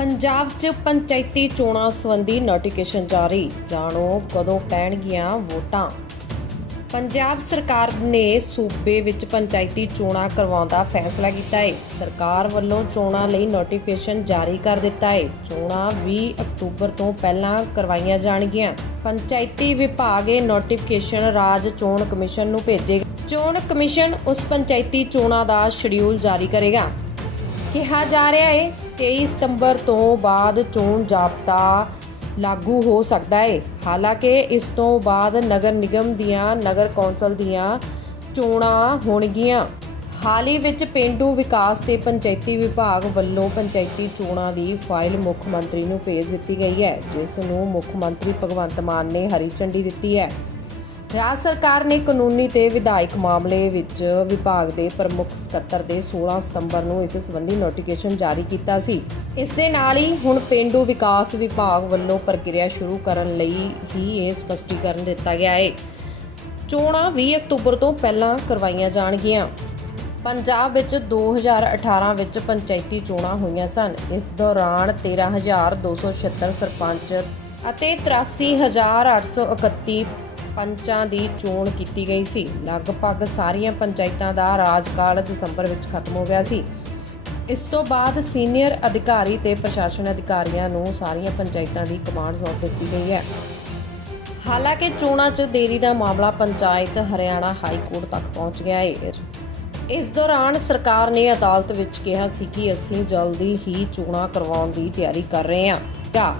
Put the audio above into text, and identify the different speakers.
Speaker 1: ਪੰਜਾਬ 'ਚ ਪੰਚਾਇਤੀ ਚੋਣਾਂ ਸੰਬੰਧੀ ਨੋਟੀਫਿਕੇਸ਼ਨ ਜਾਰੀ। ਜਾਣੋ ਕਦੋਂ ਪੈਣਗੀਆਂ ਵੋਟਾਂ। ਪੰਜਾਬ ਸਰਕਾਰ ਨੇ ਸੂਬੇ ਵਿੱਚ ਪੰਚਾਇਤੀ ਚੋਣਾਂ ਕਰਵਾਉਣ ਦਾ ਫੈਸਲਾ ਕੀਤਾ ਹੈ ਸਰਕਾਰ ਵੱਲੋਂ ਚੋਣਾਂ ਲਈ ਨੋਟੀਫਿਕੇਸ਼ਨ ਜਾਰੀ ਕਰ ਦਿੱਤਾ ਹੈ ਚੋਣਾਂ 20 ਅਕਤੂਬਰ ਤੋਂ ਪਹਿਲਾਂ ਕਰਵਾਈਆਂ ਜਾਣਗੀਆਂ। ਪੰਚਾਇਤੀ ਵਿਭਾਗ ਇਹ ਨੋਟੀਫਿਕੇਸ਼ਨ ਰਾਜ ਚੋਣ ਕਮਿਸ਼ਨ ਨੂੰ ਭੇਜੇਗਾ। ਚੋਣ ਕਮਿਸ਼ਨ ਉਸ ਪੰਚਾਇਤੀ ਚੋਣਾਂ ਦਾ ਸ਼ਡਿਊਲ ਜਾਰੀ ਕਰੇਗਾ। ਕਿਹਾ ਜਾ ਰਿਹਾ ਹੈ 23 ਸਤੰਬਰ ਤੋਂ ਬਾਅਦ ਚੋਣ ਜਾਬਤਾ ਲਾਗੂ ਹੋ ਸਕਦਾ ਹੈ ਹਾਲਾਂਕਿ ਇਸ ਤੋਂ ਬਾਅਦ ਨਗਰ ਨਿਗਮ ਦੀਆਂ ਨਗਰ ਕੌਂਸਲ ਦੀਆਂ ਚੋਣਾਂ ਹੋਣਗੀਆਂ। ਹਾਲ ਹੀ ਵਿੱਚ ਪਿੰਡੂ ਵਿਕਾਸ ਤੇ ਪੰਚਾਇਤੀ ਵਿਭਾਗ ਵੱਲੋਂ ਪੰਚਾਇਤੀ ਚੋਣਾਂ ਦੀ ਫਾਈਲ ਮੁੱਖ ਮੰਤਰੀ ਨੂੰ ਭੇਜ ਦਿੱਤੀ ਗਈ ਹੈ, ਜਿਸ ਨੂੰ ਮੁੱਖ ਮੰਤਰੀ ਭਗਵੰਤ ਮਾਨ ਨੇ ਹਰੀ ਝੰਡੀ ਦਿੱਤੀ ਹੈ। ਰਾਜ ਸਰਕਾਰ ਨੇ ਕਾਨੂੰਨੀ ਤੇ ਵਿਧਾਇਕ ਮਾਮਲੇ ਵਿੱਚ ਵਿਭਾਗ ਦੇ ਪ੍ਰਮੁੱਖ ਸਕੱਤਰ ਦੇ 16 ਸਤੰਬਰ ਨੂੰ ਇਸ ਸੰਬੰਧੀ ਨੋਟੀਫਿਕੇਸ਼ਨ ਜਾਰੀ ਕੀਤਾ ਸੀ। ਇਸ ਦੇ ਨਾਲ ਹੀ ਹੁਣ ਪਿੰਡੂ ਵਿਕਾਸ ਵਿਭਾਗ ਵੱਲੋਂ ਪ੍ਰਕਿਰਿਆ ਸ਼ੁਰੂ ਕਰਨ ਲਈ ਹੀ ਇਹ ਸਪਸ਼ਟੀਕਰਨ ਦਿੱਤਾ ਗਿਆ ਹੈ ਚੋਣਾਂ 20 ਅਕਤੂਬਰ ਤੋਂ ਪਹਿਲਾਂ ਕਰਵਾਈਆਂ ਜਾਣਗੀਆਂ। ਪੰਜਾਬ ਵਿੱਚ 2018 ਵਿੱਚ ਪੰਚਾਇਤੀ ਚੋਣਾਂ ਹੋਈਆਂ ਸਨ। ਇਸ ਦੌਰਾਨ 13276 ਸਰਪੰਚ ਅਤੇ 83831 ਪੰਚਾਂ ਦੀ ਚੋਣ ਕੀਤੀ ਗਈ ਸੀ। ਲਗਭਗ ਸਾਰੀਆਂ ਪੰਚਾਇਤਾਂ ਦਾ ਰਾਜਕਾਲ ਦਸੰਬਰ ਵਿੱਚ ਖਤਮ ਹੋ ਗਿਆ ਸੀ। ਇਸ ਤੋਂ ਬਾਅਦ ਸੀਨੀਅਰ ਅਧਿਕਾਰੀ ਤੇ ਪ੍ਰਸ਼ਾਸਨ ਅਧਿਕਾਰੀਆਂ ਨੂੰ ਸਾਰੀਆਂ ਪੰਚਾਇਤਾਂ ਦੀ ਕਮਾਂਡ ਸੌਂਪ ਦਿੱਤੀ ਗਈ ਹੈ। ਹਾਲਾਂਕਿ ਚੋਣਾਂ 'ਚ ਦੇਰੀ ਦਾ ਮਾਮਲਾ ਪੰਚਾਇਤ ਹਰਿਆਣਾ ਹਾਈ ਕੋਰਟ ਤੱਕ ਪਹੁੰਚ ਗਿਆ ਹੈ ਇਸ ਦੌਰਾਨ ਸਰਕਾਰ ਨੇ ਅਦਾਲਤ ਵਿੱਚ ਕਿਹਾ ਸੀ ਕਿ ਅਸੀਂ ਜਲਦੀ ਹੀ ਚੋਣਾਂ ਕਰਵਾਉਣ ਦੀ ਤਿਆਰੀ ਕਰ ਰਹੇ ਹਾਂ। ਤਾਂ